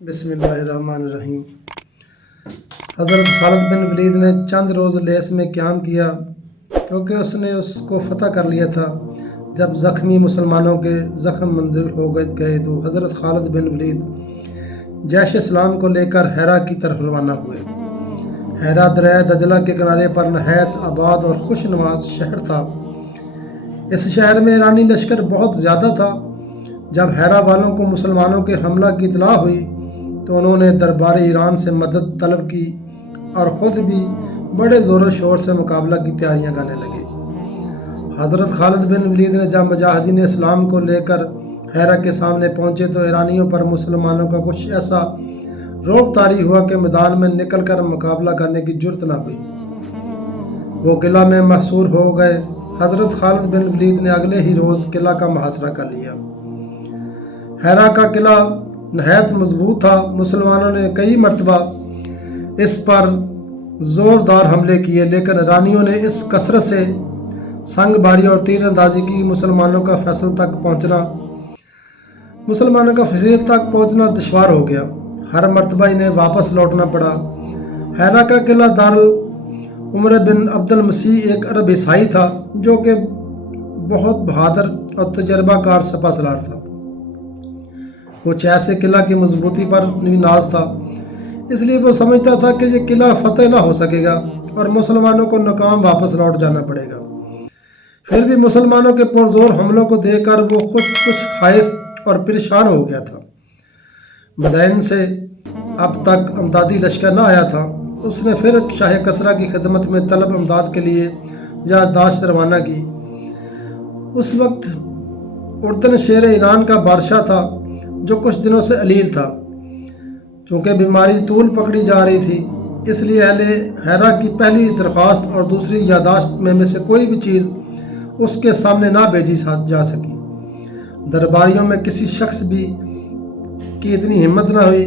بسم اللہ الرحمن الرحیم۔ حضرت خالد بن ولید نے چند روز لیس میں قیام کیا کیونکہ اس نے اس کو فتح کر لیا تھا۔ جب زخمی مسلمانوں کے زخم منزل ہو گئے تو حضرت خالد بن ولید جیش اسلام کو لے کر ہیرا کی طرف روانہ ہوئے۔ ہیرا دریائے دجلہ کے کنارے پر نہایت آباد اور خوش نما شہر تھا۔ اس شہر میں ایرانی لشکر بہت زیادہ تھا۔ جب ہیرا والوں کو مسلمانوں کے حملہ کی اطلاع ہوئی تو انہوں نے دربار ایران سے مدد طلب کی اور خود بھی بڑے زور و شور سے مقابلہ کی تیاریاں کرنے لگے۔ حضرت خالد بن ولید نے جب مجاہدین اسلام کو لے کر ہیرا کے سامنے پہنچے تو ایرانیوں پر مسلمانوں کا کچھ ایسا رعب طاری ہوا کہ میدان میں نکل کر مقابلہ کرنے کی جرت نہ ہوئی۔ وہ قلعہ میں محصور ہو گئے۔ حضرت خالد بن ولید نے اگلے ہی روز قلعہ کا محاصرہ کر لیا۔ ہیرا کا قلعہ نہایت مضبوط تھا۔ مسلمانوں نے کئی مرتبہ اس پر زوردار حملے کیے لیکن ایرانیوں نے اس کثرت سے سنگ باری اور تیر اندازی کی مسلمانوں کا فصیل تک پہنچنا دشوار ہو گیا۔ ہر مرتبہ انہیں واپس لوٹنا پڑا۔ ہیرا کا قلعہ عمر بن عبد المسیح ایک عرب عیسائی تھا جو کہ بہت بہادر اور تجربہ کار سپہ سالار تھا۔ کچھ ایسے قلعہ کی مضبوطی پر بھی ناز تھا، اس لیے وہ سمجھتا تھا کہ یہ قلعہ فتح نہ ہو سکے گا اور مسلمانوں کو ناکام واپس لوٹ جانا پڑے گا۔ پھر بھی مسلمانوں کے پرزور حملوں کو دیکھ کر وہ خود کچھ خائف اور پریشان ہو گیا تھا۔ مدائن سے اب تک امدادی لشکر نہ آیا تھا۔ اس نے پھر شاہ کسریٰ کی خدمت میں طلب امداد کے لیے یادداشت روانہ کی۔ اس وقت اردن شیر ایران کا بادشاہ تھا جو کچھ دنوں سے علیل تھا۔ چونکہ بیماری طول پکڑی جا رہی تھی اس لیے اہل ہیرا کی پہلی درخواست اور دوسری یادداشت میں سے کوئی بھی چیز اس کے سامنے نہ بھیجی جا سکی۔ درباریوں میں کسی شخص بھی کی اتنی ہمت نہ ہوئی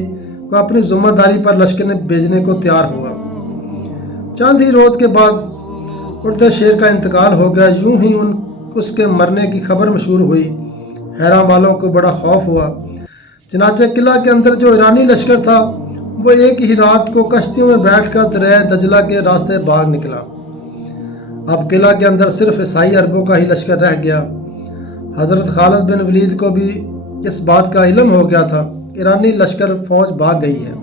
کہ اپنی ذمہ داری پر لشکر بھیجنے کو تیار ہوا۔ چند ہی روز کے بعد اردن شیر کا انتقال ہو گیا۔ یوں ہی اس کے مرنے کی خبر مشہور ہوئی۔ ہیرا والوں کو بڑا خوف ہوا۔ چنانچہ قلعہ کے اندر جو ایرانی لشکر تھا وہ ایک ہی رات کو کشتیوں میں بیٹھ کر دریائے دجلہ کے راستے بھاگ نکلا۔ اب قلعہ کے اندر صرف عیسائی عربوں کا ہی لشکر رہ گیا۔ حضرت خالد بن ولید کو بھی اس بات کا علم ہو گیا تھا کہ ایرانی لشکر فوج بھاگ گئی ہے۔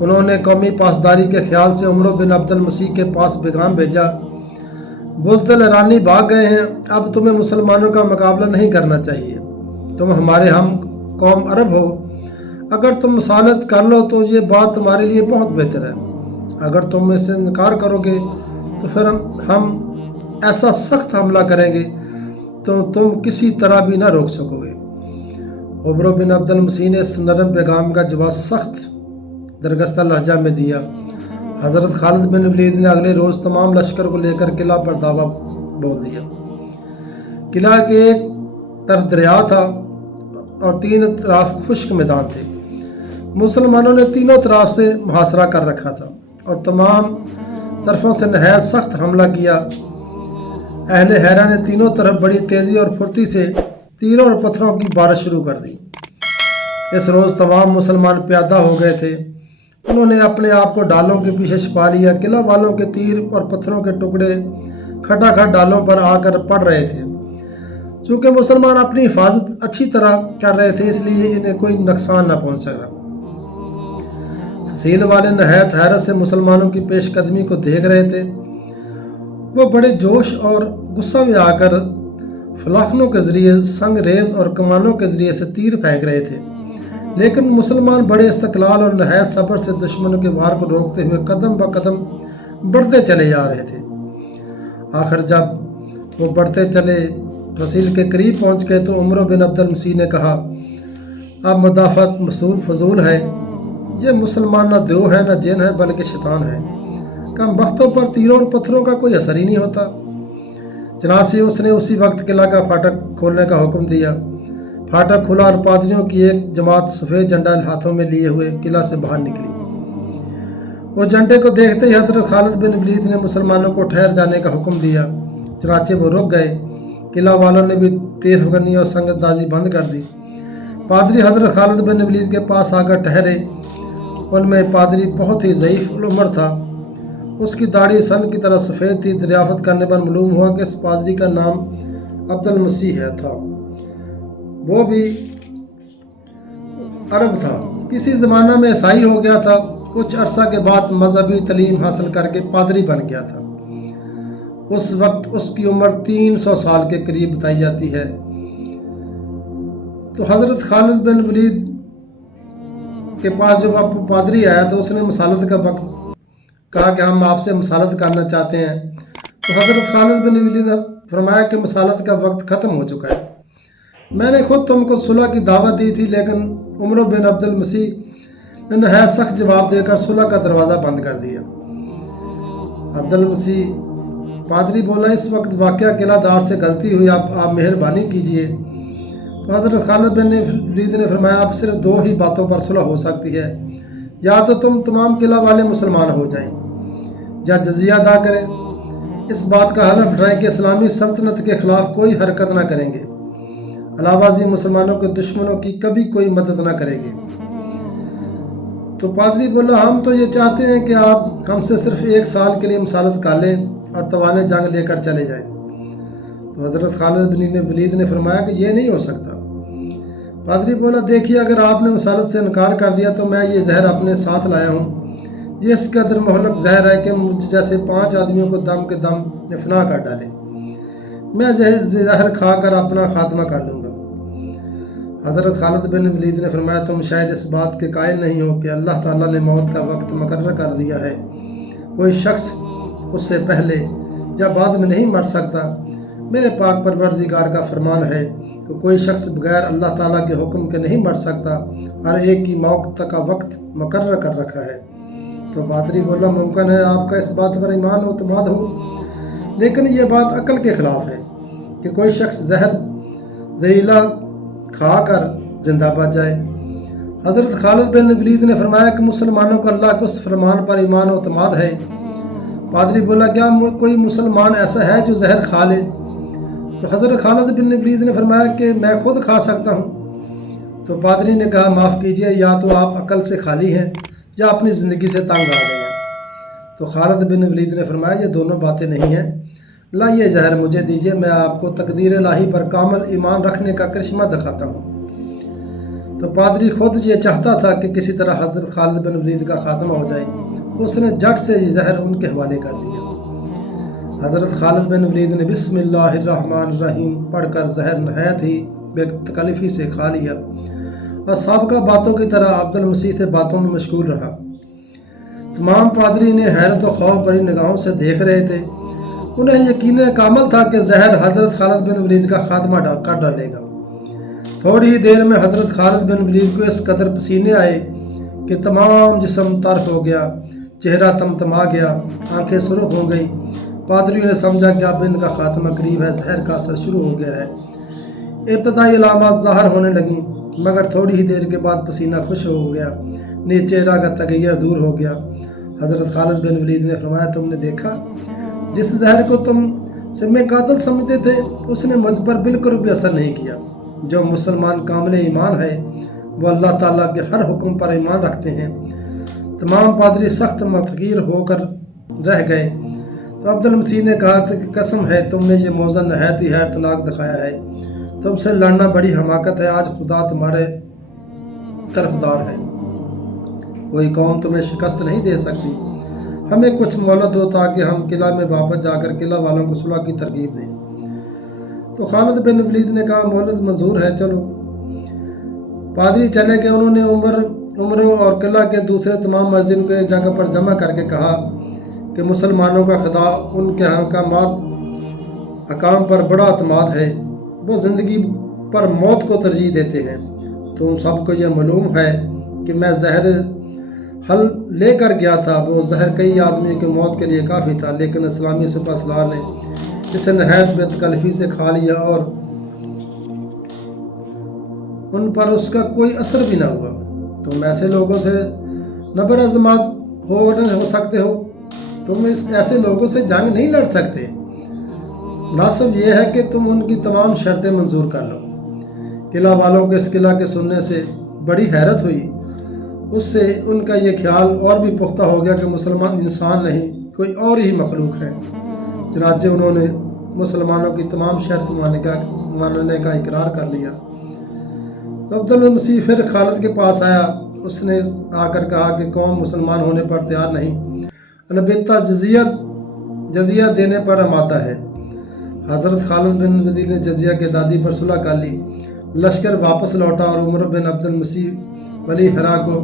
انہوں نے قومی پاسداری کے خیال سے عمر بن عبد المسیح کے پاس پیغام بھیجا، بزدل ایرانی بھاگ گئے ہیں، اب تمہیں مسلمانوں کا مقابلہ نہیں کرنا چاہیے۔ تم ہمارے ہم قوم عرب ہو، اگر تم مسالت کر لو تو یہ بات تمہارے لیے بہت بہتر ہے، اگر تم اس سے انکار کرو گے تو پھر ہم ایسا سخت حملہ کریں گے تو تم کسی طرح بھی نہ روک سکو گے۔ عمر بن عبد المسیح نے اس نرم پیغام کا جواب سخت درگستہ لہجہ میں دیا۔ حضرت خالد بن ولید نے اگلے روز تمام لشکر کو لے کر قلعہ پر دعویٰ بول دیا۔ قلعہ کے ایک طرف دریا تھا اور تین اطراف خشک میدان تھے۔ مسلمانوں نے تینوں طرف سے محاصرہ کر رکھا تھا اور تمام طرفوں سے نہایت سخت حملہ کیا۔ اہل ہیرا نے تینوں طرف بڑی تیزی اور پھرتی سے تیروں اور پتھروں کی بارش شروع کر دی۔ اس روز تمام مسلمان پیادہ ہو گئے تھے۔ انہوں نے اپنے آپ کو ڈالوں کے پیچھے چھپا لیا۔ قلعہ والوں کے تیر اور پتھروں کے ٹکڑے کھٹاکھٹ ڈالوں پر آ کر پڑ رہے تھے۔ چونکہ مسلمان اپنی حفاظت اچھی طرح کر رہے تھے اس لیے انہیں کوئی نقصان نہ پہنچ سکا۔ فصیل والے نہایت حیرت سے مسلمانوں کی پیش قدمی کو دیکھ رہے تھے۔ وہ بڑے جوش اور غصہ میں آ کر فلاخنوں کے ذریعے سنگ ریز اور کمانوں کے ذریعے سے تیر پھینک رہے تھے، لیکن مسلمان بڑے استقلال اور نہایت صبر سے دشمنوں کے وار کو روکتے ہوئے قدم بہ قدم بڑھتے چلے جا رہے تھے۔ آخر جب وہ بڑھتے چلے فصیل کے قریب پہنچ گئے تو عمر بن عبد المسیح نے کہا، اب مدافعت فضول ہے، یہ مسلمان نہ دیو ہے نہ جن ہے بلکہ شیطان ہے، کم بختوں پر تیروں اور پتھروں کا کوئی اثر ہی نہیں ہوتا۔ چنانچہ اس نے اسی وقت قلعہ کا پھاٹک کھولنے کا حکم دیا۔ پھاٹک کھلا اور پادریوں کی ایک جماعت سفید جھنڈا ہاتھوں میں لیے ہوئے قلعہ سے باہر نکلی۔ وہ جھنڈے کو دیکھتے ہی حضرت خالد بن ولید نے مسلمانوں کو ٹھہر جانے کا حکم دیا، چنانچہ وہ رک گئے۔ قلعہ والوں نے بھی تیر فگنی اور سنگ اندازی بند کر دی۔ پادری حضرت خالد بن ولید کے پاس آ کر ٹھہرے۔ ان میں پادری بہت ہی ضعیف العمر تھا، اس کی داڑھی سن کی طرح سفید تھی۔ دریافت کرنے پر معلوم ہوا کہ اس پادری کا نام عبد المسیح تھا، وہ بھی عرب تھا، کسی زمانہ میں عیسائی ہو گیا تھا، کچھ عرصہ کے بعد مذہبی تعلیم حاصل کر کے پادری بن گیا تھا۔ اس وقت اس کی عمر 300 سال کے قریب بتائی جاتی ہے۔ تو حضرت خالد بن ولید کے پاس جب پادری آیا تو اس نے مصالحت کا وقت کہا کہ ہم آپ سے مصالحت کرنا چاہتے ہیں۔ تو حضرت خالد بن ولید نے فرمایا کہ مصالحت کا وقت ختم ہو چکا ہے، میں نے خود تم کو صلح کی دعوت دی تھی، لیکن عمر بن عبد المسیح نے نہایت سخت جواب دے کر صلح کا دروازہ بند کر دیا۔ عبد المسیح پادری بولا، اس وقت واقعہ قلعہ دار سے غلطی ہوئی، آپ مہربانی کیجئے۔ تو حضرت خالد بن ولید نے فرمایا، اب صرف 2 ہی باتوں پر صلح ہو سکتی ہے، یا تو تم تمام قلعہ والے مسلمان ہو جائیں یا جزیہ ادا کریں، اس بات کا حلف اٹھائیں کہ اسلامی سلطنت کے خلاف کوئی حرکت نہ کریں گے، علاوہ ازیں مسلمانوں کے دشمنوں کی کبھی کوئی مدد نہ کریں گے۔ تو پادری بولا، ہم تو یہ چاہتے ہیں کہ آپ ہم سے صرف 1 سال کے لیے مصالحت کر لیں اور توان جنگ لے کر چلے جائیں۔ تو حضرت خالد بن ولید نے فرمایا کہ یہ نہیں ہو سکتا۔ پادری بولا، دیکھیے اگر آپ نے مصالحت سے انکار کر دیا تو میں یہ زہر اپنے ساتھ لایا ہوں، یہ اس قدر مہلک زہر ہے کہ مجھ جیسے 5 آدمیوں کو دم کے دم فنا کر ڈالے، میں زہر کھا کر اپنا خاتمہ کر لوں گا۔ حضرت خالد بن ولید نے فرمایا، تم شاید اس بات کے قائل نہیں ہو کہ اللہ تعالیٰ نے موت کا وقت مقرر کر دیا ہے، کوئی شخص اس سے پہلے یا بعد میں نہیں مر سکتا۔ میرے پاک پروردگار کا فرمان ہے کہ کوئی شخص بغیر اللہ تعالیٰ کے حکم کے نہیں مر سکتا، ہر ایک کی موت کا وقت مقرر کر رکھا ہے۔ تو پادری بولا، ممکن ہے آپ کا اس بات پر ایمان و اعتماد ہو، لیکن یہ بات عقل کے خلاف ہے کہ کوئی شخص زہریلا کھا کر زندہ بچ جائے۔ حضرت خالد بن ولید نے فرمایا کہ مسلمانوں کو اللہ کے اس فرمان پر ایمان و اعتماد ہے۔ پادری بولا، کیا کوئی مسلمان ایسا ہے جو زہر کھا لے؟ تو حضرت خالد بن ولید نے فرمایا کہ میں خود کھا سکتا ہوں۔ تو پادری نے کہا، معاف کیجئے، یا تو آپ عقل سے خالی ہیں یا اپنی زندگی سے تنگ آ گئے ہیں۔ تو خالد بن ولید نے فرمایا، یہ دونوں باتیں نہیں ہیں، لائیے زہر مجھے دیجئے، میں آپ کو تقدیر الہی پر کامل ایمان رکھنے کا کرشمہ دکھاتا ہوں۔ تو پادری خود یہ چاہتا تھا کہ کسی طرح حضرت خالد بن ولید کا خاتمہ ہو جائے، اس نے جھٹ سے یہ زہر ان کے حوالے کر دیا۔ حضرت خالد بن ولید نے بسم اللہ الرحمن الرحیم پڑھ کر زہر نہایت ہی بے تکلفی سے کھا لیا اور سابقہ باتوں کی طرح عبد المسیح سے باتوں میں مشغول رہا۔ تمام پادری نے حیرت و خوف بھری نگاہوں سے دیکھ رہے تھے، انہیں یقین کامل تھا کہ زہر حضرت خالد بن ولید کا خاتمہ کر ڈالے گا۔ تھوڑی ہی دیر میں حضرت خالد بن ولید کو اس قدر پسینے آئے کہ تمام جسم ترک ہو گیا، چہرہ تمتما گیا، آنکھیں سرخ ہو گئی۔ پادریوں نے سمجھا کہ اب ان کا خاتمہ قریب ہے، زہر کا اثر شروع ہو گیا ہے۔ ابتدائی علامات ظاہر ہونے لگیں، مگر تھوڑی ہی دیر کے بعد پسینہ خشک ہو گیا، نیز چہرہ کا تغیر دور ہو گیا۔ حضرت خالد بن ولید نے فرمایا، تم نے دیکھا، جس زہر کو تم سے میں قاتل سمجھتے تھے اس نے مجھ پر بالکل بھی اثر نہیں کیا۔ جو مسلمان کامل ایمان ہے وہ اللہ تعالیٰ کے ہر حکم پر ایمان رکھتے ہیں۔ تمام پادری سخت متغیر ہو کر رہ گئے۔ تو عبد المسیح نے کہا کہ قسم ہے تم نے یہ موضوع نہایت ہی حیرتناک دکھایا ہے، تم سے لڑنا بڑی حماقت ہے، آج خدا تمہارے طرفدار ہے، کوئی قوم تمہیں شکست نہیں دے سکتی، ہمیں کچھ مہلت ہو تاکہ ہم قلعہ میں واپس جا کر قلعہ والوں کو صلح کی ترغیب دیں۔ تو خالد بن ولید نے کہا، مہلت منظور ہے، چلو۔ پادری چلے گئے، انہوں نے عمروں اور قلعہ کے دوسرے تمام مؤذن کو ایک جگہ پر جمع کر کے کہا کہ مسلمانوں کا خدا ان کے حکام پر بڑا اعتماد ہے، وہ زندگی پر موت کو ترجیح دیتے ہیں۔ تم سب کو یہ معلوم ہے کہ میں زہر حل لے کر گیا تھا، وہ زہر کئی آدمیوں کی موت کے لیے کافی تھا، لیکن اسلامی سپہ سالار نے اسے نہایت بے تکلفی سے کھا لیا اور ان پر اس کا کوئی اثر بھی نہ ہوا۔ تم ایسے لوگوں سے نبر آزماد ہو سکتے ہو، تم ایسے لوگوں سے جنگ نہیں لڑ سکتے، مناسب یہ ہے کہ تم ان کی تمام شرطیں منظور کر لو، قلعہ والوں کو اس قلعہ کے سننے سے بڑی حیرت ہوئی۔ اس سے ان کا یہ خیال اور بھی پختہ ہو گیا کہ مسلمان انسان نہیں، کوئی اور ہی مخلوق ہے۔ چنانچہ انہوں نے مسلمانوں کی تمام شرط ماننے کا اقرار کر لیا۔ تو عبدالمسیح پھر خالد کے پاس آیا۔ اس نے آ کر کہا کہ قوم مسلمان ہونے پر تیار نہیں، البتہ جزیہ دینے پر آمادہ ہے۔ حضرت خالد بن ولید نے جزیہ کے ادائیگی پر صلح کر لی۔ لشکر واپس لوٹا اور عمر بن عبدالمسیح ولی ہرا کو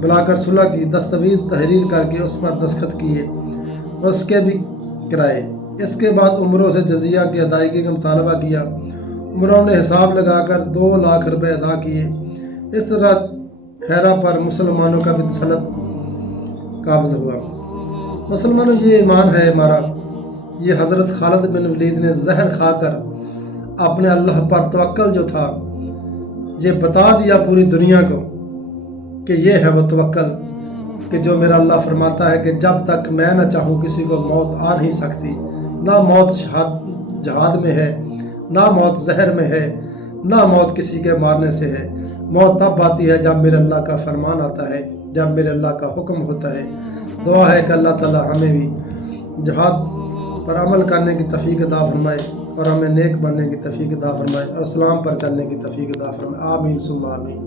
بلا کر صلح کی دستاویز تحریر کر کے اس پر دستخط کیے اور اس کے بھی کرائے۔ اس کے بعد عمروں سے جزیہ کی ادائیگی کا مطالبہ کیا۔ عمروں نے حساب لگا کر 2 لاکھ روپے ادا کیے۔ اس طرح ہیرا پر مسلمانوں کا بھی تسلط قابض ہوا۔ مسلمانوں، یہ ایمان ہے ہمارا، یہ حضرت خالد بن ولید نے زہر کھا کر اپنے اللہ پر توکل جو تھا، یہ بتا دیا پوری دنیا کو کہ یہ ہے وہ توکل کہ جو میرا اللہ فرماتا ہے کہ جب تک میں نہ چاہوں کسی کو موت آ نہیں سکتی۔ نہ موت جہاد میں ہے، نہ موت زہر میں ہے، نہ موت کسی کے مارنے سے ہے۔ موت تب آتی ہے جب میرے اللہ کا فرمان آتا ہے، جب میرے اللہ کا حکم ہوتا ہے۔ دعا ہے کہ اللہ تعالی ہمیں بھی جہاد پر عمل کرنے کی توفیق عطا فرمائے اور ہمیں نیک بننے کی توفیق عطا فرمائے اور اسلام پر چلنے کی توفیق عطا فرمائے۔ آمین ثم آمین۔